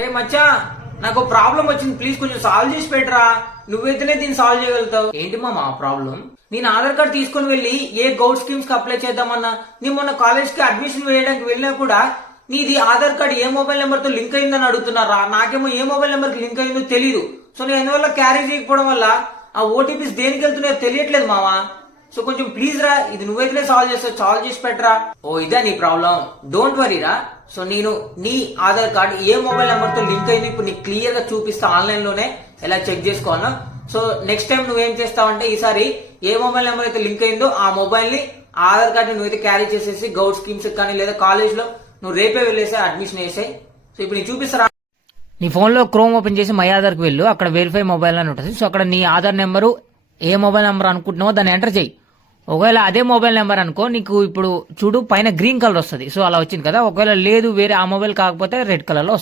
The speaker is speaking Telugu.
రే మచ్చా, నాకు ప్రాబ్లం వచ్చింది, ప్లీజ్ కొంచెం సాల్వ్ చేసి పెట్టరా. నువ్వైతేనే దీన్ని సాల్వ్ చేయగలుగుతావు. ఏంటి మా ప్రాబ్లం? నేను ఆధార్ కార్డ్ తీసుకుని వెళ్ళి ఏ గౌట్ స్కీమ్స్ కి అప్లై చేద్దామన్నా, నేను మొన్న కాలేజ్ కి అడ్మిషన్ వేయడానికి వెళ్ళినా కూడా నీది ఆధార్ కార్డ్ ఏ మొబైల్ నెంబర్ తో లింక్ అయిందని అడుగుతున్నారా. నాకేమో ఏ మొబైల్ నెంబర్ కి లింక్ అయిందో తెలియదు. సో నేను ఎందువల్ల క్యారీ చేయకపోవడం వల్ల ఆ ఓటీపీస్ దేనికి వెళ్తున్నాయో తెలియట్లేదు మావా. సో కొంచెం ప్లీజ్ రా, ఇది నువ్వైతేనే సాల్వ్ చేస్తావు, సాల్వ్ చేసి పెట్టరా. ఓ ఇదా నీ ప్రాబ్లం, డోంట్ వరీ రా. సో నేను నీ ఆధార్ కార్డ్ ఏ మొబైల్ నెంబర్ తో లింక్ అయింది ఇప్పుడు నీకు క్లియర్ గా చూపిస్తా ఆన్లైన్ లోనే ఎలా చెక్ చేసుకోవాలో. సో నెక్స్ట్ టైం నువ్వేం చేస్తావంటే ఈసారి ఏ మొబైల్ నెంబర్ అయితే లింక్ అయిందో ఆ మొబైల్ ని ఆధార్ కార్డ్ ని నువ్వైతే క్యారీ చేసేసి గౌట్ స్కీమ్స్ కానీ లేదా కాలేజ్ లో నువ్వు రేపే వెళ్ళేసి అడ్మిషన్ వేసాయి. సో ఇప్పుడు నేను చూపిస్తారా. నీ ఫోన్ లో క్రోమ్ ఓపెన్ చేసి మై ఆధార్కి వెళ్ళు, అక్కడ వెరిఫై మొబైల్ అని ఉంటుంది. సో అక్కడ నీ ఆధార్ నెంబరు ఏ మొబైల్ నెంబర్ అనుకుంటున్నావో దాన్ని ఎంటర్ చేయి. ఒకవేళ అదే మొబైల్ నెంబర్ అనుకో, నీకు ఇప్పుడు చూడు పైన గ్రీన్ కలర్ వస్తుంది. సో అలా వచ్చింది కదా. ఒకవేళ లేదు వేరే ఆ మొబైల్ కాకపోతే రెడ్ కలర్ లో వస్తుంది.